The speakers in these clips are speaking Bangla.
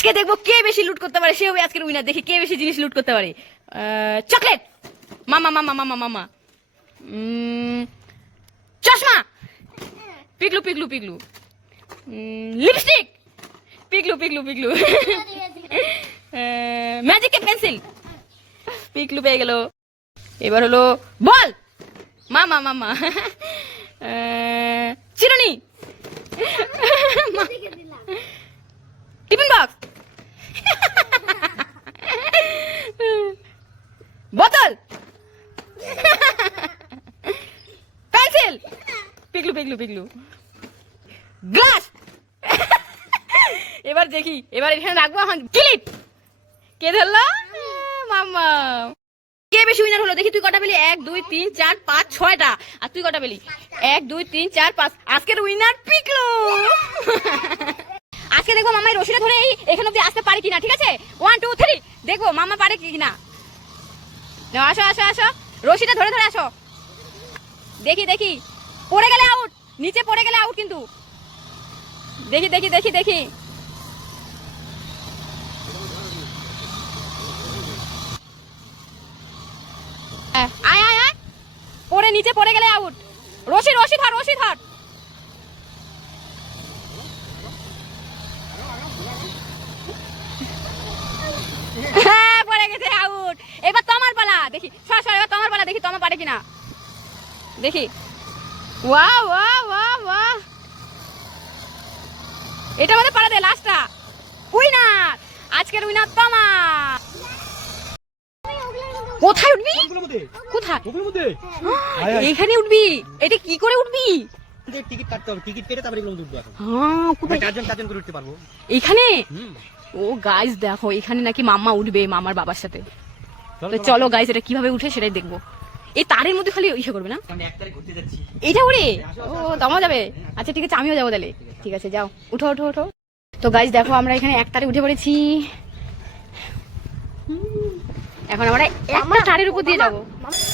আজকে দেখবো কে বেশি লুট করতে পারে, সে হবে আজকের উইনার। দেখি কে বেশি জিনিস লুট করতে পারে। চকলেট, মামা মামা মামা মামা, চশমা, পিগলু পিগলু পিগলু, লিপস্টিক, পিগলু পিগলু পিগলু, ম্যাজিকের পেন্সিল, পিগলু পেয়ে গেল। এবার হলো বল, মামা মামা, চিরুনি, টিফিন বক্স, বোতল, পেন্সিল, পিগলু পিগলু পিগলু, গ্লাস। এবার দেখি, এবার এখানে রাখবো এখন ক্লিপ। কে ধরলো? মামা। কে বেশি উইনার হলো দেখি। তুই কটা পেলি? 1 2 3 4 5 6টা। আর তুই কটা পেলি? 1 2 3 4 5। আজকের উইনার পিগলু। আজকে দেখবো মামাই রশিটা ধরে এখানে অব্দি আসতে পারে কিনা, ঠিক আছে? 1 2 3 দেখবো মামা পারে কিনা। আসো আসো আসো, রশিটা ধরে ধরে আসো। দেখি দেখি, পড়ে গেলে আউট, নিচে পড়ে গেলে আউট কিন্তু। দেখি দেখি দেখি দেখি, আয় আয় আয়, পড়ে নিচে পড়ে গেলে আউট। রশি রশি ধর, রশি ধর। হ্যাঁ পড়ে গেছে, আউট। এবার তোমার পালা, দেখি সর সর, এবার তোমার পালা, দেখি তোমার পারে কিনা। দেখি, ওয়াও ওয়াও ওয়াও ওয়াও, এটা আমাদের পালা দে, লাস্টটা। উইনার, আজকের উইনার তোমার। কোথায় উঠবি? কোথায়? এইখানে উঠবি? এটা কি করে উঠবি? টিকিট কাটতে হবে, টিকিট কেটে তারপরে এগুলো উঠবো। হ্যাঁ, কোথায়? চারজন করে উঠতে পারবো এইখানে। ও গাইস দেখো, এখানে নাকি মাম্মা উঠবে মামার বাবার সাথে। তো চলো গাইস, এটা কিভাবে উঠে সেটাই দেখবো। এই তারের মধ্যে খালি ইয়ে করবে না, এইটা উড়ে। ও তামাও যাবে। আচ্ছা ঠিক আছে, আমিও যাবো তাহলে। ঠিক আছে যাও, উঠো উঠো উঠো। তো গাইস দেখো, আমরা এখানে এক তারে উঠে পড়েছি। এখন আমরা একটা তারের উপর দিয়ে যাবো।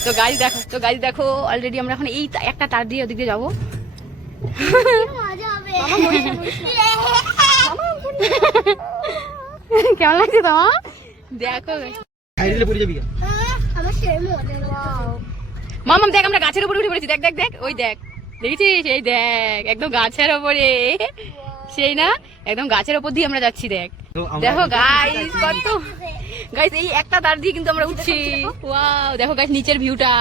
তো গাইস দেখো, তো গাইস দেখো, অলরেডি আমরা এখন এই একটা তার দিয়ে ওদিক দিয়ে যাবো। কেমন লাগছে তোমার? দেখো মামাম, দেখ আমরা গাছের উপরে উঠে পড়েছি। দেখ দেখ দেখ, ওই দেখ, দেখেছিস? এই দেখ, একদম গাছের উপরে। সেই না, একদম গাছের উপর দিয়ে আমরা যাচ্ছি। দেখ দেখো গাইস, কত গাইস, এই একটা তার দিয়ে কিন্তু আমরা উঠছি। ওয়াও, দেখো গাইস নিচের ভিউটা।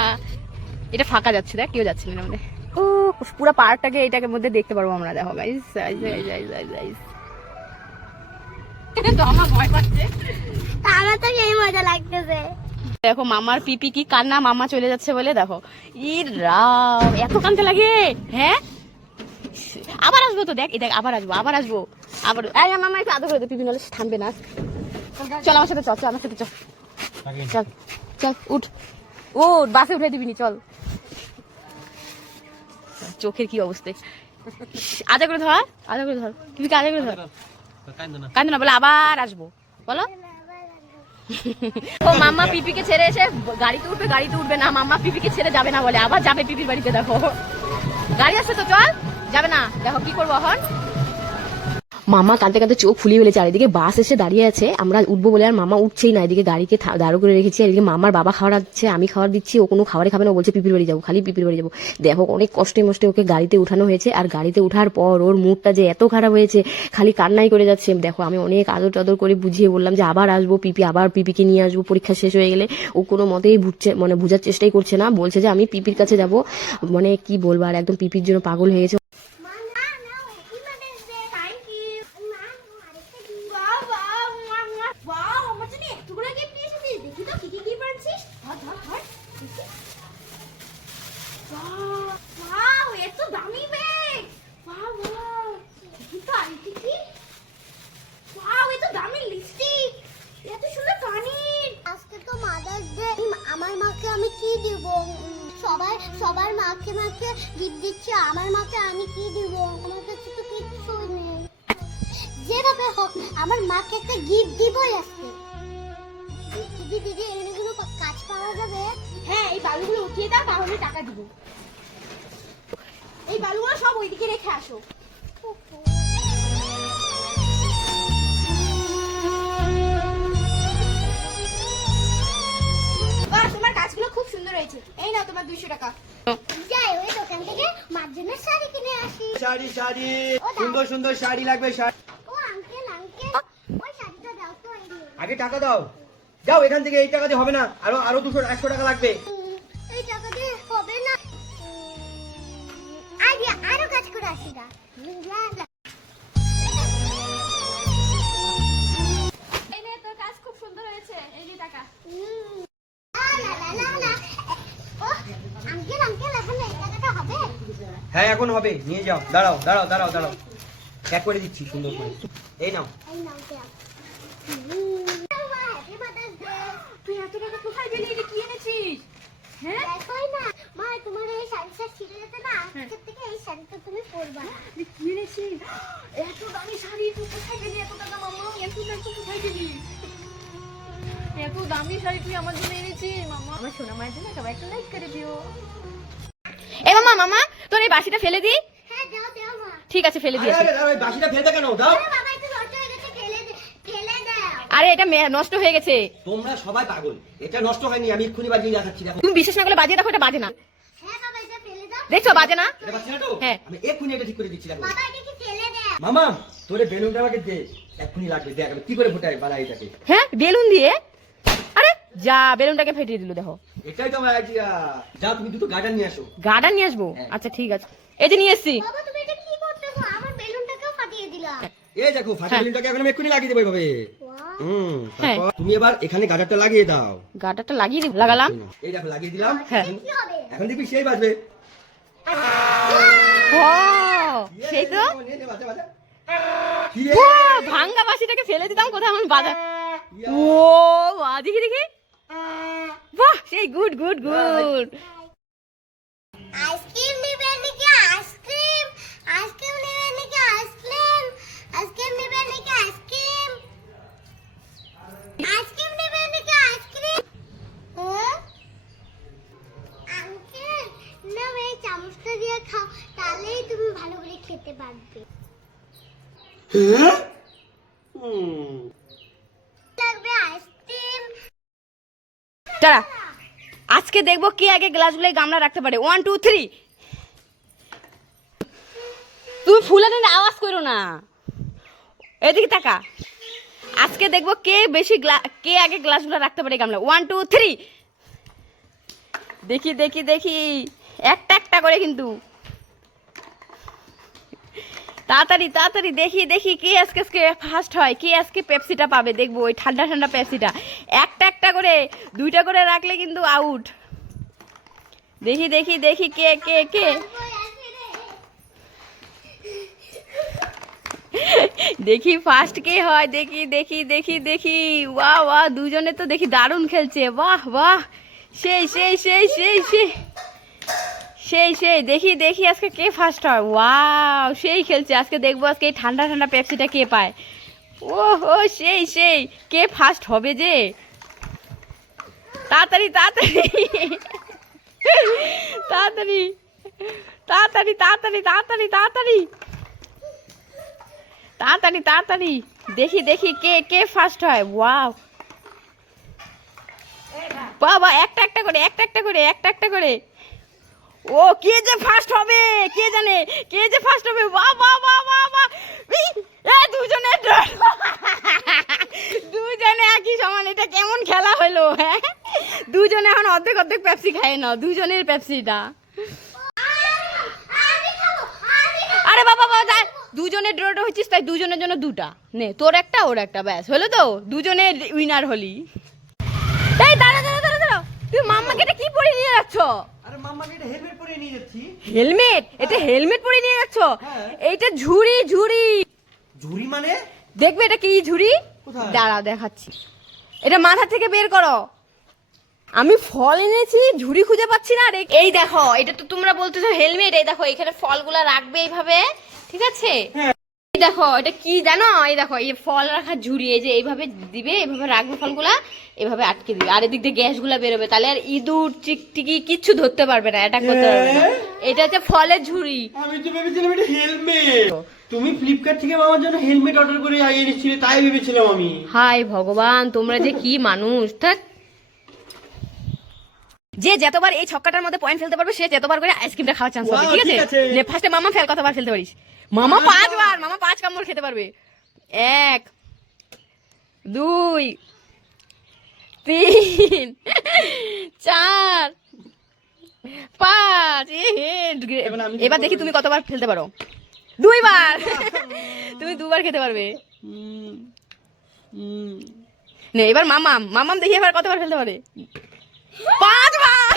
এটা ফাঁকা যাচ্ছে, দেখ কেউ যাচ্ছে না আমাদের। ও পুরো পার্কটাকে এটাকে মধ্যে দেখতে পারবো আমরা। দেখো গাইস, গাইস তো আমার ভয় পাচ্ছে, আমার তো সেই মজা লাগতেছে। দেখো মামার পিপি কি কান্না, মামা চলে যাচ্ছে বলে। দেখো ইর রাম, এত কানতে লাগে। হ্যাঁ আবার আসবো তো, দেখ দেখ, আবার আসবো আবার আসবো আবার। এই মামা একটু আদর করে দে, পিপি নাহলে থামবে না। চল আমার সাথে, চল চল আমার সাথে, চল চল চল, উঠ উঠ, বাসে উঠে দিবি নি, চল। চোখের কি অবস্থা, আদা করে ধর, আদা করে ধর, পিপিকে আদা করে ধর। কান্দো না, বলে আবার আসবো, বলো। ও মাম্মা পিপিকে ছেড়ে এসে গাড়িতে উঠবে, গাড়িতে উঠবে না। মাম্মা পিপিকে ছেড়ে যাবে না বলে, আবার যাবে পিপির বাড়িতে। দেখো গাড়ি আসছে তো, চল, যাবে না। দেখো কি করবো এখন। মামা কাঁদতে কাঁদতে চোখ ফুলিয়ে ফেলেছে। আর এদিকে বাস এসে দাঁড়িয়ে আছে, আমরা উঠবো বলে, আর মামা উঠছেই না। এদিকে গাড়িকে দাঁড়ো করে রেখেছি। আর এদিকে মামার বাবা খাবার দিচ্ছে, আমি খাবার দিচ্ছি। ও কোনো খাবারই খাবে না, ও বলছে পিপির বাড়ি যাবো, খালি পিপির বাড়ি যাবো। দেখো অনেক কষ্টে মষ্টে ওকে গাড়িতে উঠানো হয়েছে। আর গাড়িতে উঠার পর ওর মুডটা যে এত খারাপ হয়েছে, খালি কান্নাই করে যাচ্ছে। দেখো আমি অনেক আদর টাদর করে বুঝিয়ে বললাম যে আবার আসবো পিপি, আবার পিপিকে নিয়ে আসবো পরীক্ষা শেষ হয়ে গেলে। ও কোনো মতেই বুঝার চেষ্টাই করছে না, বলছে যে আমি পিপির কাছে যাবো। মানে কি বলবো, আর একদম পিপির জন্য পাগল হয়ে গেছে। আমার মাকে আমি কি দিব? সবার মাকে মাকে গিফট দিচ্ছি, আমার মাকে আমি কি দিব? আমার কাছে তো কিচ্ছু নেই। যেভাবে হোক আমার মাকে একটা গিফট দিবই আজকে। দিদি দিদি, এগুলো কাজ পাওয়া যাবে? হ্যাঁ, এই বালুগুলো উঠিয়ে দাও, তাহলে টাকা দিব। এই বালুগুলো সব ওইদিকে রেখে আসো। শাড়ি শাড়ি ও দাও। সুন্দর সুন্দর শাড়ি লাগবে শাড়ি। ও আঙ্কেল আঙ্কেল ওই শাড়িটা দাও তো এই নিন। আগে টাকা দাও, যাও এখান থেকে। এই টাকা দিয়ে হবে না, আরো আরো 200-100 টাকা লাগবে। এই টাকা দিয়ে হবে না। আগে আরো কাজ করে আসি গা। এই নে তোর কাজ খুব সুন্দর হয়েছে, এই নে টাকা। ও আঙ্কেল আঙ্কেল এখন এই টাকাটা হবে? হ্যাঁ এখন হবে, নিয়ে যাও। দাঁড়াও দাঁড়াও দাঁড়াও দাঁড়াও, প্যাক করে দিচ্ছি সুন্দর করে। এই নাও। এই নাও দাও। Happy mother's day. তুই এত টাকা কোথায় পেলি? এটা কি এনেছিস? হ্যাঁ দেখোই না মা, তোমার এই শাড়িটা ছিঁড়ে যেতে না, আজকের থেকে এই শাড়িটা তুমি পরবা। তুই কি এনেছিস? এত দামি শাড়ি তুই কোথায় পেলি? এত টাকা মামা, এত টাকা কোথায় পেলি? এত দামি শাড়ি তুই আমার জন্য এনেছিস মামা। আমার সোনা মায়ের জন্য সবাই একটা লাইক করে দিও। এ মামা মামা, তোর এই বাসিটা ফেলে দি। হ্যাঁ দাও দাও মা। ঠিক আছে, ফেলে আরে দিয়েছি। আরে আরে, বাসিটা ফেলতে কেন? দাও। আরে বাবা একটু নষ্ট হয়ে গেছে, ফেলে দাও। আরে এটা নষ্ট হয়ে গেছে। তোমরা সবাই পাগল, এটা নষ্ট হয়নি, আমি এক্ষুনি বাজিয়ে দেখাচ্ছি। দেখো তুমি বিশ্বাস না করলে বাজিয়ে দেখো, এটা বাজে না। হ্যাঁ বাবা এটা ফেলে দাও। দেখছো বাজে না? এটা পাচ্ছি না তো? হ্যাঁ। আমি এক্ষুনি এটা ঠিক করে দিচ্ছি। দেখো বাবা এটা কি ফেলে দাও? মামা, তোরে বেলুনটা আমাকে দে, এক্ষুনি লাগবে। দেখ আমি কি করে ফুটাই বানাই এটাকে। হ্যাঁ বেলুন দিয়ে? আরে যা, বেলুনটাকে ফেটিয়ে দিল দেখো। এটাই তো আমার আইডিয়া। যাও তুমি দুটো গার্ডার নিয়ে আসো। গার্ডার নিয়ে আসবো? হ্যাঁ। আচ্ছা ঠিক আছে, এই যে নিয়ে এসছি। বাবা তুমি এটা কি করতেছো? আমার বেলুনটাকেও ফাটিয়ে দিলা। এই দেখো ফাটা হ্যাঁ। বেলুনটাকে এখন আমি এক্ষুনি লাগিয়ে দেবো এভাবে। ওয়াও। হ্যাঁ। তারপর তুমি এবার এখানে গার্ডারটা লাগিয়ে দাও। গার্ডারটা লাগিয়ে লাগালাম। এই দেখো লাগিয়ে দিলাম। হ্যাঁ। কি হবে? এখন দেখবি সেই বাজবে। ও সেই তো। নে, নে, বাজা, বাজা। কি রে? ও, ভাঙ্গা বাসিটাকে ফেলে দিতাম কোথায়, আমার বাজা। ও বাহ, দেখি দেখি, বাহ সেই গুড গুড গুড। আইসক্রিম নেবে নাকি আইসক্রিম? আইসক্রিম নেবে নাকি আইসক্রিম? আইসক্রিম নেবে নাকি আইসক্রিম? আইসক্রিম নেবে নাকি আইসক্রিম? হ্যাঁ? আঙ্কেল, নাও এই চামচটা দিয়ে খাও, তাহলেই তুমি ভালো করে খেতে পারবে। হ্যাঁ? হুম। লাগবে আইসক্রিম। দাঁড়া, আজকে দেখবো কে আগে গ্লাসগুলো গামলা রাখতে পারে। 1 2 3। তুমি ফুলানোর আওয়াজ করো না, এদিকে তাকা। আজকে দেখবো কে বেশি কে আগে গ্লাসগুলো রাখতে পারে গামলা। 1 2 3। দেখি দেখি দেখি, একটা একটা করে কিন্তু। তাড়াতাড়ি তাড়াতাড়ি, দেখি দেখি কে আজকে ফার্স্ট হয়, কে আজকে পেপসিটা পাবে। দেখবো ওই ঠান্ডা ঠান্ডা পেপসিটা। একটা একটা করে, দুইটা করে রাখলে কিন্তু আউট। দেখি দেখি দেখি কে কে কে। দেখি ফার্স্ট কে হয়, দেখি দেখি দেখি দেখি। বাহ বাহ, দুজনে তো দেখি দারুণ খেলছে। বাহ বাহ, সেই সেই সেই সেই সেই সেই সেই। দেখি দেখি আজকে কে ফার্স্ট হয়। ওয়াও সেই খেলছে। আজকে দেখবো আজকে এই ঠান্ডা ঠান্ডা পেপসিটা কে পায়। ও ও সেই সেই, কে ফার্স্ট হবে যে। তাড়াতাড়ি তাড়াতাড়ি তাড়াতাড়ি তাড়াতাড়ি তাড়াতাড়ি তাড়াতাড়ি তাড়াতাড়ি তাড়াতাড়ি তাড়াতাড়ি, দেখি দেখি কে কে ফার্স্ট হয়। ওয়াও বাবা, একটা একটা করে একটা একটা করে একটা একটা করে। ও কে যে ফার্স্ট হবে কে জানে, কে যে ফার্স্ট হবে। বাহ বাহ বাহ বাহ বাহ। দুজনে দুজনে একই সমান, এটা কেমন খেলা হলো? হ্যাঁ, দুজনে এখন অর্ধেক অর্ধেক পেপসি খায় না, দুজনের পেপসিটা। আমি খাবো, আমি খাবো। আরে বাবা বাবা যা, দুজনের ড্রটা হচ্ছিস, তাই দুজনের জন্য দুটা নে, তোর একটা ওর একটা, ব্যাস হলো তো, দুজনের উইনার হলি। এই দাঁড়া দাঁড়া দাঁড়া দাঁড়া, তুই মাম্মাকে এটা কি পরে নিয়ে যাচ্ছ? আরে মাম্মাকে এটা হেলমেট পরে নিয়ে যাচ্ছি। হেলমেট? এটা হেলমেট পরে নিয়ে যাচ্ছ? হ্যাঁ। এইটা ঝুড়ি ঝুড়ি। ঝুড়ি মানে? দেখবে এটা কি ঝুড়ি? কোথায়? দাঁড়াও দেখাচ্ছি। এটা মাথা থেকে বের করো। আমি ফল এনেছি, ঝুড়ি খুঁজে পাচ্ছি না রে। এই দেখো, এটা তো তোমরা বলতেছো হেলমেট। এই দেখো এখানে ফলগুলা রাখবে এইভাবে, ঠিক আছে? এই দেখো এটা কি জানো, এই দেখো এই ফল রাখার ঝুড়ি। এই যে এইভাবে দিবে, এইভাবে রাখবে ফলগুলা, এইভাবে আটকে দিবে। আর এদিক দিয়ে গ্যাসগুলা বেরোবে, তাহলে আর ইঁদুর চিকটিকি কিচ্ছু ধরতে পারবে না, অ্যাটাক করতে পারবে না। এটা হচ্ছে ফলের ঝুড়ি। আমি তো ভেবেছিলাম এটা হেলমেট। তুমি ফ্লিপকার্ট থেকে মামার জন্য হেলমেট অর্ডার করে আইয়ে নিচ্ছিলে, তাই ভেবেছিলাম আমি। হায় ভগবান, তোমরা যে কি মানুষ। থাক। যে যতবার এই ছক্কাটার মধ্যে পয়েন্ট ফেলতে পারবে সে যতবার করে আইসক্রিমটা খাওয়ার চান্স পাবে, Wow, ঠিক ঠিক আছে? আছে। নে ফার্স্টে মামা ফেল, কতবার ফেলতে পারিস? মামা 5 বার, মামা 5 কামড় খেতে পারবে। 1 2 3 4 5 এবার দেখি তুমি কতবার ফেলতে পারো। 2 বার তুমি 2 বার খেতে পারবে। নে এবার মামাম দেখি এবার কতবার ফেলতে পারে। 5 বার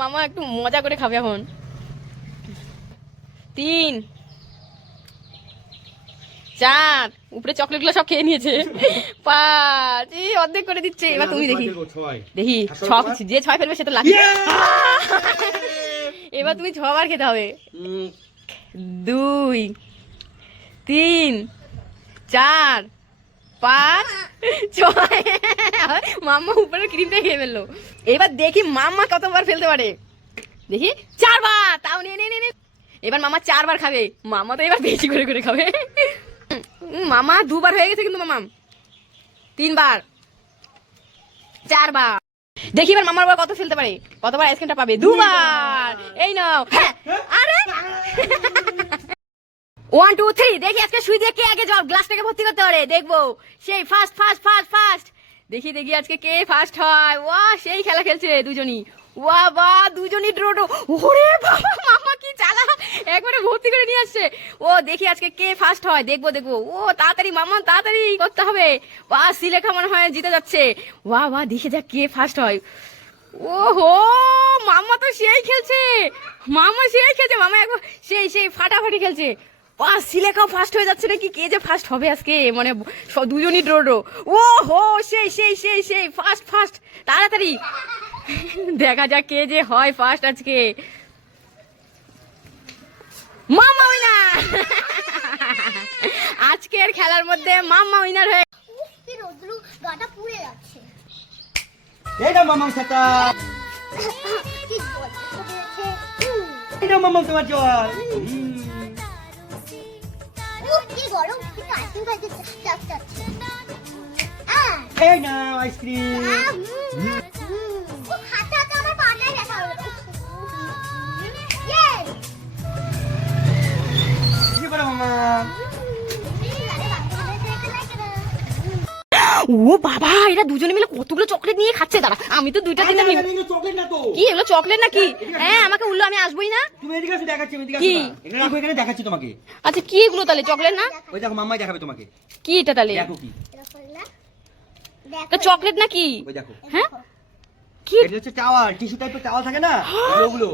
মামা একটু মজা করে খাবে এখন। 3 4 উপরে চকলেটগুলো সব খেয়ে নিয়েছে। 5 এই অর্ধেক করে দিচ্ছে। এবার তুমি দেখি দেখি 6 যে 6 ফেলবে সে তো লাকি। এবার তুমি 6 বার খেতে হবে। 2 3 4 5 6 মাম্মা উপরে ক্রিমটা খেয়ে ফেললো। এবার দেখি মাম্মা কতবার ফেলতে পারে। দেখি 4 বার, তাও নে নে নে। এবার মামা 4 বার খাবে। মামা তো এবার বেশি করে করে খাবে। মামা 2 বার হয়ে গেছে কিন্তু মামা 3 বার 4 বার। দেখি এবার মামার বার কত ফেলতে পারে, কতবার আইসক্রিমটা পাবে। 2 বার। এই নাও। হ্যাঁ, আরে 1 2 3 দেখি আজকে সুই দিয়ে কে আগে জল গ্লাসটাকে ভর্তি করতে পারে দেখবো। সেই ফার্স্ট ফার্স্ট ফার্স্ট ফার্স্ট দেখি দেখি আজকে কে ফার্স্ট হয়। ওয়া সেই খেলা খেলছে দুজনই। ওয়া বা দুজনই ড্র ড্র। ওরে বাবা মামা কি চালা, একবারে ভর্তি করে নিয়ে আসছে। ও দেখি আজকে কে ফার্স্ট হয়, দেখবো দেখবো। ও তাড়াতাড়ি মামা তাড়াতাড়ি করতে হবে। ওয়া সিলেখা মনে হয় জিতে যাচ্ছে। ওয়া ওয়া দেখে যাক কে ফার্স্ট হয়। ওহো মামা তো সেই খেলছে, মামা সেই খেলছে। মামা একবার সেই সেই ফাটাফাটি খেলছে। সিলেখাও ফার্স্ট হয়ে যাচ্ছে নাকি, কে যে ফার্স্ট হবে আজকে, মানে দুজনই ড্র ড্র। ও হো সেই সেই সেই সেই ফার্স্ট ফার্স্ট তাড়াতাড়ি দেখা যাক কে যে হয় ফার্স্ট আজকে। মামা উইনার আজকের খেলার মধ্যে মামা উইনার হয়ে। উফ, কি রোদ্র, গাটা পুড়ে যাচ্ছে। এই না মামাম ছাতা, কি জল পড়েছে। এই না মামাম তোমার জল। উফ, কি গরম, কি আইসক্রিম খাইতে চাচ্ছে। এই না আইসক্রিম। হাতে হাতে আমার পাটায় ব্যথা হলো। ইয়েস। কি করে মামা? ও বাবা এরা দুজনে মিলে কতগুলো চকলেট নিয়ে খাচ্ছে। দাঁড়া আমি তো 2টা দিতে নিব। চকলেট না তো। কি এগুলো চকলেট নাকি? হ্যাঁ আমাকে উল্লো, আমি আসবোই না। তুমি এদিকে এসে দেখাচ্ছি, আমি এদিকে কি? আসো না। এখানে রাখো, এখানে দেখাচ্ছি তোমাকে। আচ্ছা কি এগুলো তাহলে চকলেট না? ওই দেখো মাম্মাই দেখাবে তোমাকে। কি এটা তাহলে? দেখো কি? এটা চকলেট নাকি? ওই দেখো। হ্যাঁ কি? এটা হচ্ছে টাওয়াল, টিস্যু টাইপের টাওয়াল থাকে না ওগুলো।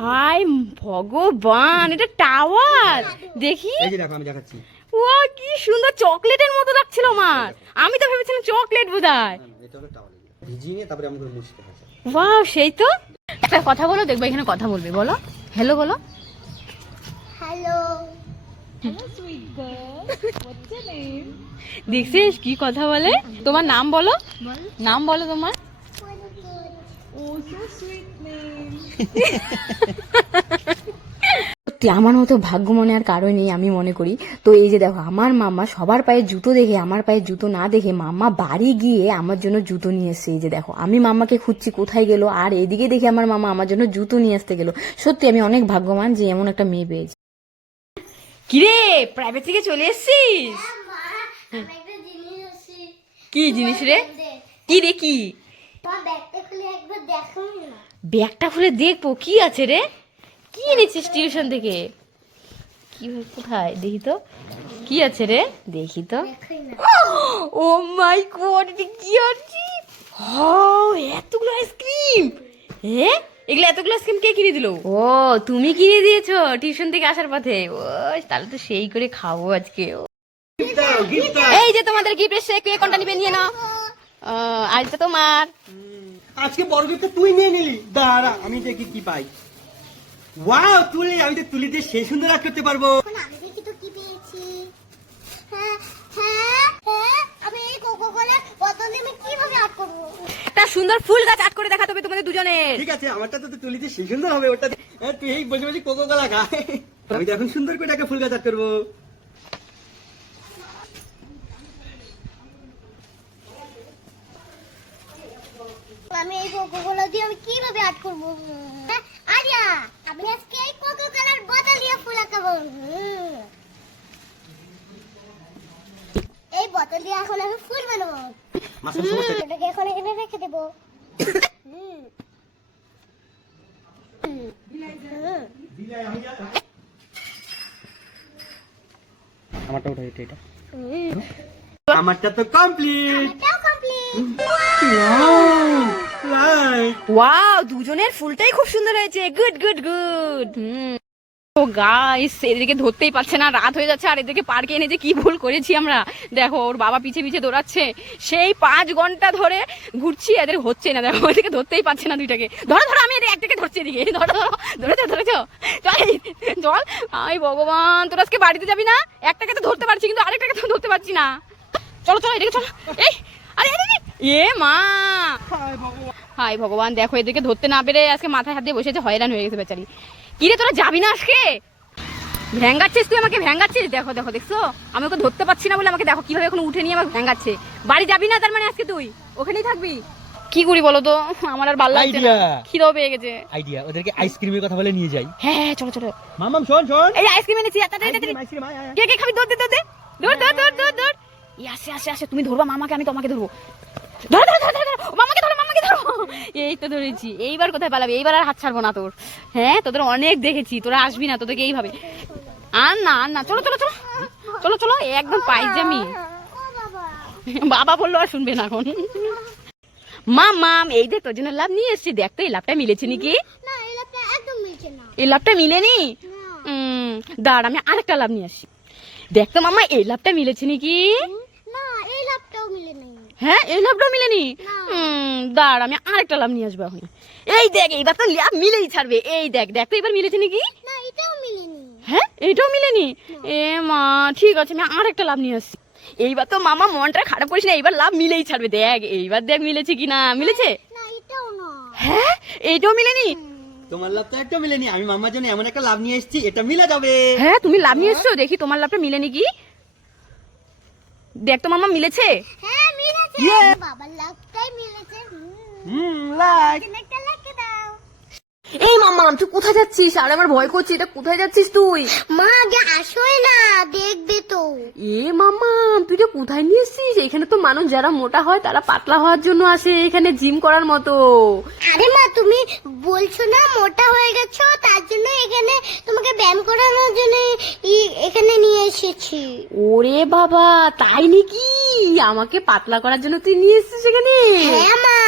হাই ভগবান, এটা টাওয়ার। দেখি এই যে দেখো আমি দেখাচ্ছি। ও কি সুন্দর, চকলেটের মতো লাগছিল আমার। আমি তো ভেবেছিলাম চকলেট বোধহয়। এটা হলো টাওয়াল, ভিজিয়ে তারপরে আমরা করে মুছতে হয়। ওয়াও সেই তো। একটা কথা বলো, দেখবো এখানে কথা বলবে। বলো হ্যালো বলো। হ্যালো। দেখছিস কি কথা বলে? তোমার নাম বলো, নাম বলো তোমার। সত্যি আমার মতো ভাগ্য মনে আর কারোই নেই আমি মনে করি। তো এই যে দেখো আমার মামা সবার পায়ে জুতো দেখে, আমার পায়ে জুতো না দেখে মামা বাড়ি গিয়ে আমার জন্য জুতো নিয়ে এসছে। এই যে দেখো আমি মামাকে খুঁজছি কোথায় গেল, আর এদিকে দেখে আমার মামা আমার জন্য জুতো নিয়ে আসতে গেল। সত্যি আমি অনেক ভাগ্যবান যে এমন একটা মেয়ে পেয়েছি। কিরে প্রাইভেট থেকে চলে এসছিস? আমি একটা জিনিস আছে। কি জিনিস রে? কি রে কি? তোমার ব্যাগটা খুলে একবার দেখো না। ব্যাগটা খুলে দেখবো কি আছে রে। কি এনেছিস টিউশন থেকে? কি কোথায় দেখি তো, কি আছে রে দেখি তো। দেখোই না। ও মাই গড, এটা কি আছে? এতগুলো আইসক্রিম। এগুলো এতগুলো আইসক্রিম কে কিনে দিল? ও তুমি কিনে দিয়েছো টিউশন থেকে আসার পথে। ও তাহলে তো সেই করে খাবো আজকে। এই যে তোমাদের গিফট এসে, কে কোনটা নিবে নিয়ে নাও। আজ তো তোমার। আজকে বড় গিফটটা তুই নিয়ে নিলি। দাঁড়া আমি দেখি কি পাই। ওয়াও তুলি, আমি তো তুলি দিয়ে সেই সুন্দর আর্ট করতে পারবো। এখন আমি দেখি তো কি পেয়েছি। হ্যাঁ হ্যাঁ হ্যাঁ, আমি এই কোকোকোলা বোতল দিয়ে আমি কিভাবে আর্ট করবো? একটা সুন্দর ফুল গাছ আর্ট করে দেখাতে হবে তোমাদের দুজনের। ঠিক আছে, আমারটা তো তুলি দিয়ে সেই সুন্দর হবে। ওটা তুই এই বসে বসে কোকো কোলা খা। আমি তো এখন সুন্দর করে একটা ফুল গাছ আর্ট করবো। আমি কোকোকোলা দিয়ে আমি কিভাবে আর্ট করবো? আরিয়া, আমি আজকে এই কোকোকোলার বোতল দিয়ে ফুল আঁকাবো। এই বোতল দিয়ে এখন আমি ফুল বানাবো। মাসুম সমস্যা কি? এটাকে এখন এখানে রেখে দেবো। আমারটা উঠাই এটা আমারটা তো কমপ্লিট। এটাও complete। ওয়াও, দুজনের ফুলটাই খুব সুন্দর হয়েছে। Good good good. Oh guys, এদিকে ধরতেই পারছে না, রাত হয়ে যাচ্ছে। আর এদিকে পার্কে এনে যে কি ভুল করেছি আমরা। দেখো, ওর বাবা পিছে পিছে দৌড়াচ্ছে, সেই 5 ঘন্টা ধরে ঘুরছি, এদের হচ্ছে না। দেখো, ওদিকে ধরতেই পারছে না দুইটাকে। ধরো ধরো, আমি এদের একটাকে ধরছি, এদিকে ধরো ধরো, ধরেছো ধরেছো, চল চল। আই ভগবান, তোর আজকে বাড়িতে যাবি না? একটাকে তো ধরতে পারছি, কিন্তু আরেকটাকে তো ধরতে পারছি না। চলো চলো, এদিকে চলো। এই আরে এদিকে, এ মা, হাই ভগবান। দেখো, এদিকে ধরতে না পেরে আজকে মাথায় হাত দিয়ে বসেছে, হয়রান হয়ে গেছে বেচারি। কিরে, তোরা যাবি না আজকে? ভ্যাঙ্গাচ্ছিস তুই আমাকে, ভ্যাঙ্গাচ্ছিস। দেখো দেখো, দেখছো আমি ওকে ধরতে পারছি না বলে আমাকে দেখো কিভাবে এখন উঠে নিয়ে আমাকে ভ্যাঙ্গাচ্ছে। বাড়ি যাবি না তার মানে আজকে তুই ওখানেই থাকবি? কি করি বলো তো, আমার আর ভালো লাগছে না, খিদেও পেয়ে গেছে। আইডিয়া, ওদেরকে আইসক্রিমের কথা বলে নিয়ে যাই। হ্যাঁ হ্যাঁ, চলো চলো। মামাম শোন শোন, এই আইসক্রিম এনেছি, তাড়াতাড়ি তাড়াতাড়ি। আইসক্রিম আয় আয়। কে কে খাবি? দৌড় দে দৌড় দে, দৌড় দৌড় দৌড় দৌড় দৌড়। এই আসে আসে আসে, তুমি ধরবা মামাকে, আমি তোমাকে ধরবো। ধরো ধরো ধরো ধরো, মামাকে ধরো মামাকে ধরো। এই তো ধরেছি। এইবার কোথায় পালাবি? এইবার আর হাত ছাড়বো না তোর। হ্যাঁ, তোদের অনেক দেখেছি, তোরা আসবি না, তোদেরকে এইভাবে। আর না আর না, চলো চলো চলো চলো চলো, একদম পাইজামি। ও বাবা, বাবা বললো আর শুনবে না এখন। মাম, এই দেখ তোর জন্য লাভ নিয়ে এসছি। দেখ তো এই লাভটা মিলেছে নাকি? না এই লাভটা একদম মিলছে না। এই লাভটা মিলেনি? দাঁড়, আমি আরেকটা লাভ নিয়ে আসি। দেখ তো মামা, এই লাভটা মিলেছে নাকি? না এই লাভটাও মিলে নেই। হ্যাঁ, এই লাভটাও মিলেনি? না। দাঁড়, আমি আরেকটা লাভ নিয়ে আসবো এখন। এই দেখ, এইবার তো লাভ মিলেই ছাড়বে। এই দেখ, দেখ তো এবার মিলেছে নাকি? না এটাও মিলেনি। হ্যাঁ, এইটাও মিলেনি? এ মা, ঠিক আছে, আমি আরেকটা লাভ নিয়ে আসছি। এইবার তো মামা মনটা খারাপ করিস না, এইবার লাভ মিলেই ছাড়বে। দেখ এইবার দেখ মিলেছে কিনা। মিলেছে? না এটাও না। হ্যাঁ, এইটাও মিলেনি? তোমার লাভ তো একটা মিলেনি, আমি মামার জন্য এমন একটা লাভ নিয়ে এসেছি, এটা মিলে যাবে। হ্যাঁ, তুমি লাভ নিয়ে এসছো, দেখি তোমার লাভটা মিলেনি কি। দেখ তো মামা, মিলেছে? হ্যাঁ মিলেছে। Yeah. বাবার লাভটাই মিলেছে। লাইক। একটা লাইক দাও। এই মামা, তুই কোথায় যাচ্ছিস? আর আমার ভয় করছে, এটা কোথায় যাচ্ছিস তুই? মা আগে আসোই না, দেখবে তো। এ মামা, তুই যে কোথায় নিয়ে এসছিস? এখানে তো মানুষ যারা মোটা হয় তারা পাতলা হওয়ার জন্য আসে, এখানে জিম করার মতো। আরে মা, তুমি বলছো না মোটা হয়ে গেছো, তার জন্য এখানে তোমাকে ব্যায়াম করানোর জন্য এখানে নিয়ে এসেছি। ওরে বাবা, তাই নাকি? আমাকে পাতলা করার জন্য তুই নিয়ে এসছিস এখানে? হ্যাঁ মা।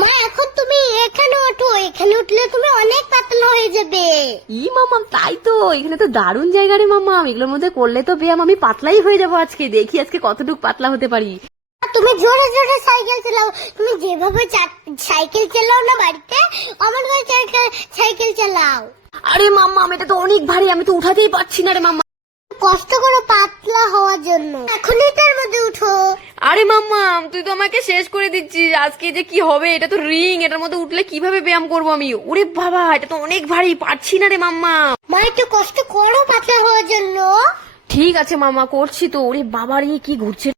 মা এখন তুমি এখানে ওঠো, এখানে উঠলে তুমি অনেক পাতলা হয়ে যাবে। ই মামা, তাই তো, এখানে তো দারুণ জায়গা রে মামা। এগুলোর মধ্যে করলে তো ব্যায়াম আমি পাতলাই হয়ে যাবো আজকে। দেখি আজকে কতটুকু পাতলা হতে পারি। তুমি জোরে জোরে সাইকেল চালাও। তুমি যেভাবে সাইকেল চালাও না বাড়িতে, আমার কাছে সাইকেল চালাও। আরে মাম্মা, এটা তো অনেক ভারী, আমি তো উঠাতেই পারছি না রে মাম্মা। কষ্ট করে পাতলা হওয়ার জন্য এখনই তার মধ্যে উঠো। আরে মাম্মা, তুই তো আমাকে শেষ করে দিচ্ছিস। আজকে যে কি হবে, এটা তো রিং, এটার মধ্যে উঠলে কিভাবে ব্যায়াম করবো আমি? ওরে বাবা, এটা তো অনেক ভারী, পারছি না রে মাম্মা। মা একটু কষ্ট করো পাতলা হওয়ার জন্য। ঠিক আছে মামা, করছি তো। ওরে বাবা রে, কি ঘুরছে।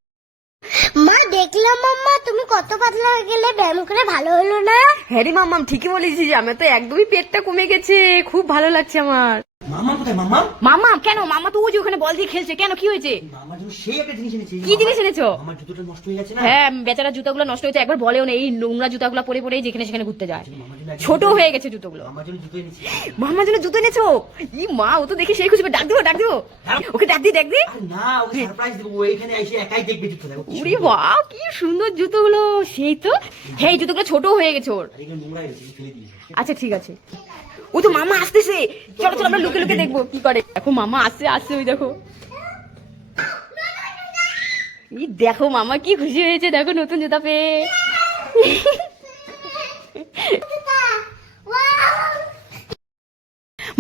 মা দেখলাম মাম্মা তুমি কত পাতলা হয়ে গেলে, ব্যায়াম করে ভালো হলো না? হ্যাঁ রে মাম্মা, ঠিকই বলেছিস। আমার তো একদমই পেটটা কমে গেছে, খুব ভালো লাগছে আমার। মামা কোথায়? মামা মামা কেন? মামা তো ওই যে ওখানে বল দিয়ে খেলছে। কেন, কি হয়েছে? মামার জন্য সেই একটা জিনিস এনেছি। কি জিনিস এনেছো? আমার জুতোটা নষ্ট হয়ে গেছে না। হ্যাঁ, বেচারা জুতাগুলো নষ্ট হয়েছে, একবার বলেও না। এই নোংরা জুতাগুলো পরে পরে যেখানে সেখানে ঘুরতে যায়, মামার জন্য ছোট হয়ে গেছে জুতোগুলো। আমার জন্য জুতো এনেছি। মামার জন্য জুতো এনেছো? ই মা, ও তো দেখি সেই খুশি। ডাক দিবো ডাক দিবো, ওকে ডাক দি ডাক দি। আরে না, ওকে সারপ্রাইজ দেবো। ও এখানে এসে একাই দেখবে জুতো। দেখো উরি বাহ, কি সুন্দর জুতোগুলো। সেই তো। হ্যাঁ, এই জুতোগুলো ছোট হয়ে গেছে ওর। আর এগুলো নোংরা হয়ে গেছে, ফেলে দিয়েছে। আচ্ছা ঠিক আছে। ওই তো মামা আসতেছে, চলো চলো আমরা লুকে লুকে দেখবো কি করে। দেখো মামা আসছে আসছে, ওই দেখো। এই দেখো মামা কি খুশি হয়েছে, দেখো নতুন জুতা পেয়ে।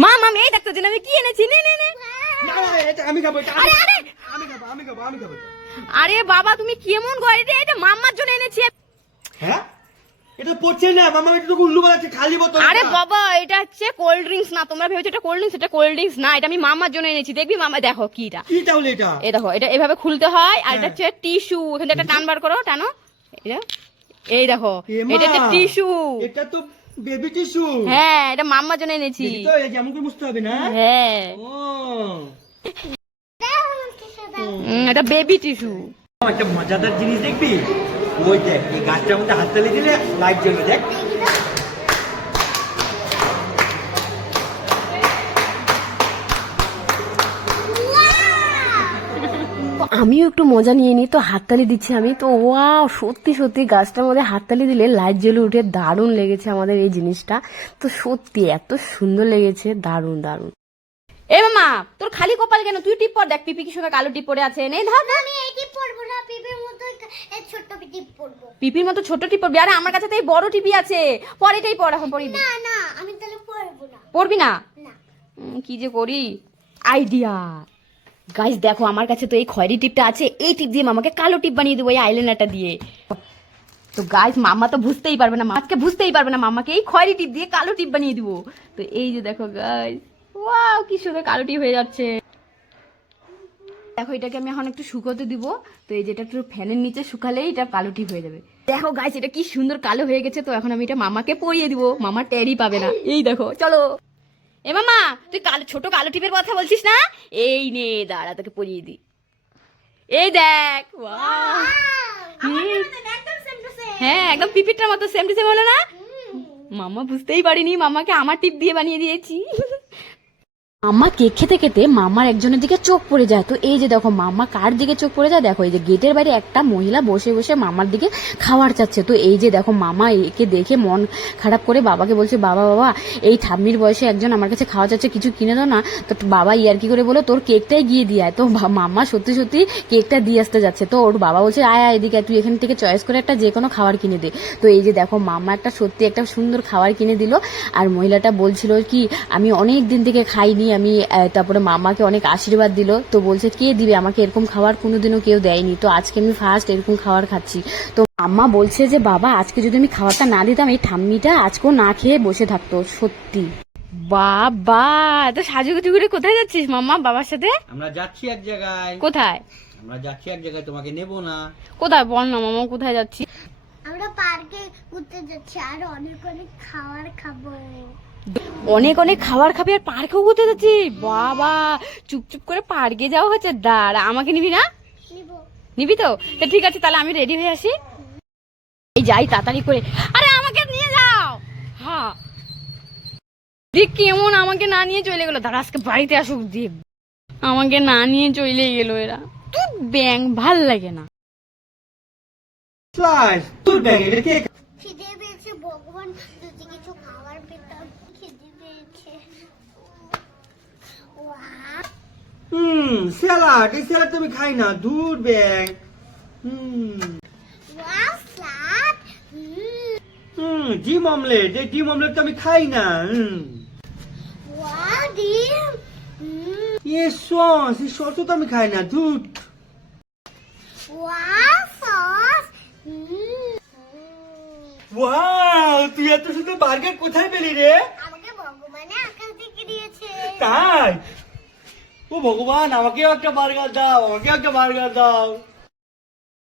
মা মামা, এই দেখতো যেন আমি কি এনেছি। নে নে নে। না, এটা আমি খাবো, এটা আরে আরে আমি খাবো, আমি খাবো, আমি খাবো। আরে বাবা, তুমি কেমন গো? এটা মাম্মার জন্য এনেছি। হ্যাঁ, এটা পড়ছে না মামা, এটা তো উল্লু বানাচ্ছে, খালি বোতল। আরে বাবা, এটা হচ্ছে কোল্ড ড্রিঙ্কস না। তোমরা ভেবেছো এটা কোল্ড ড্রিঙ্কস, এটা কোল্ড ড্রিঙ্কস না। এটা আমি মামার জন্য এনেছি। দেখবি মামা, দেখো কি এটা। কি তাহলে এটা? এই দেখো, এটা এভাবে খুলতে হয়। আর এটা হচ্ছে টিস্যু। এখান থেকে একটা টান বার করো, টানো। এটা এই দেখো এমা, এটা একটা টিস্যু। এটা তো বেবি টিস্যু। হ্যাঁ এটা মাম্মার জন্য এনেছি। তো এই যেমন করে মুছতে হবে না? হ্যাঁ ও এটা বেবি টিস্যু। একটা মজাদার জিনিস দেখবি, ওই দেখ এই গাছটার মধ্যে হাত তালি দিলে লাইট জ্বলবে, দেখ। আমিও একটু মজা নিয়ে নিই, তো হাততালি দিচ্ছি আমি। তো ওয়াও, সত্যি সত্যি গাছটার মধ্যে হাততালি দিলে লাইট জ্বলে উঠে দারুণ লেগেছে আমাদের এই জিনিসটা। তো সত্যি এত সুন্দর লেগেছে, দারুণ দারুণ। এ মামা, তোর খালি কপাল কেন? তুই টিপ পর, দেখ পিপি কি সঙ্গে কালো টিপ পরে আছে। নেই ধর ধর। আমি এই টিপ পরবো না, পিপির মতো এই ছোট্ট টিপ পরবো। পিপির মতো ছোট টিপ পরবি? আরে আমার কাছে তো এই বড় টিপি আছে, পর এটাই পর, এখন পরিবি। না না, আমি তাহলে পরবো না। পরবি না? না। কি যে করি, আইডিয়া। গাইস দেখো, আমার কাছে তো এই খয়েরি টিপটা আছে, এই টিপ দিয়ে মামাকে কালো টিপ বানিয়ে দেবো, এই আইলাইনারটা দিয়ে। তো গাইস মাম্মা তো বুঝতেই পারবে না, মামাকে বুঝতেই পারবে না, মামাকে এই খয়েরি টিপ দিয়ে কালো টিপ বানিয়ে দিব। তো এই যে দেখো গাইস, ওয়াও কি সুন্দর কালো টিপ হয়ে যাচ্ছে। দেখো এটাকে আমি এখন একটু শুকোতে দিব। তো এই যেটা একটু ফ্যানের নিচে শুকালেই এটা কালো টিপ হয়ে যাবে। দেখো গাইস এটা কি সুন্দর কালো হয়ে গেছে। তো এখন আমি এটা মামাকে পরিয়ে দিব, মামা টেরই পাবে না। এই দেখো, চলো। এ মামা, তুই কালো ছোট কালো টিপের কথা বলছিস না? এই নে দাঁড়া, তোকে পরিয়ে দি। এই দেখ, ওয়াও। একদম সেম টু সেম। হ্যাঁ একদম পিপিটার মতো সেম টু সেম হলো না? মামা বুঝতেই পারিনি, মামাকে আমার টিপ দিয়ে বানিয়ে দিয়েছি। মামা কেক খেতে খেতে মামার একজনের দিকে চোখ পড়ে যায়। তো এই যে দেখো মামা কার দিকে চোখ পড়ে যায়, দেখো এই যে গেটের বাইরে একটা মহিলা বসে বসে মামার দিকে খাবার চাচ্ছে। তো এই যে দেখো মামা একে দেখে মন খারাপ করে বাবাকে বলছে, বাবা বাবা এই ঠাম্মির বয়সে একজন আমার কাছে খাওয়া চাচ্ছে, কিছু কিনে দাও না। তো বাবা ইয়ার্কি করে বলো, তোর কেকটাই গিয়ে দিয়ে আয়। তো মামা সত্যি সত্যি কেকটা দিয়ে আসতে যাচ্ছে। তো ওর বাবা বলছে, আয় আয় এদিকে, তুই এখান থেকে চয়েস করে একটা যে কোনো খাবার কিনে দে। তো এই যে দেখো মামা একটা সত্যি একটা সুন্দর খাবার কিনে দিল। আর মহিলাটা বলছিল কি, আমি অনেক দিন থেকে খাইনি আমি। তারপরে মামাকে অনেক আশীর্বাদ দিল। তো বলছে কে দিবে আমাকে এরকম খাবার, কোনোদিনও কেউ দেয়নি। তো আজকে আমি ফার্স্ট এরকম খাবার খাচ্ছি। তো আম্মা বলছে যে বাবা আজকে যদি আমি খাবারটা না দিতাম, এই ঠাম্মিটা আজকেও না খেয়ে বসে থাকতো। সত্যি বাবা, তো সাজুগুজু করে কোথায় যাচ্ছিস মাম্মা বাবার সাথে? আমরা যাচ্ছি এক জায়গায়। কোথায়? আমরা যাচ্ছি এক জায়গায়, তোমাকে নেবো না। কোথায় বল না মামা, কোথায় যাচ্ছি? আমরা পার্কে ঘুরতে যাচ্ছি আর অনেক অনেক খাবার খাবো। অনেক অনেক খাবার খাবি আর পার্কেও ঘুরতে যাচ্ছি? বাবা, চুপচুপ করে পার্কে যাওয়া হচ্ছে। দাঁড়া, আমাকে নিবি না? নিবো। নিবি তো? তো ঠিক আছে, তাহলে আমি রেডি হয়ে আসি। এই যাই তাড়াতাড়ি করে। আরে আমাকে নিয়ে যাও। হ্যাঁ দেখ কেমন আমাকে না নিয়ে চলে গেলো। দাঁড়া আজকে বাড়িতে আসুক দেব, আমাকে না নিয়ে চলে গেলো এরা। তুই ব্যাং ভাল লাগে না। স্লাইস তোর ব্যাগ, এটা কে? খিদে পেয়েছে ভগবান, যদি কিছু খাবার পেতাম। খিদে পেয়েছে। স্যালাড, এই স্যালাড তো আমি খাই না, দূর ব্যাগ। Wow salad. ডিম অমলেট, এই ডিম অমলেট তো আমি খাই না। ওয়াও ডিম। এই সস, এই সসও তো আমি খাই না, দুধ। Wow sauce. ওয়াও, তুই এত সুন্দর বার্গার কোথায় পেলি রে? আমাকে ভগবানে আকাশ থেকে দিয়েছে। তাই? ও ভগবান, আমাকেও একটা বার্গার দাও, আমাকেও একটা বার্গার দাও।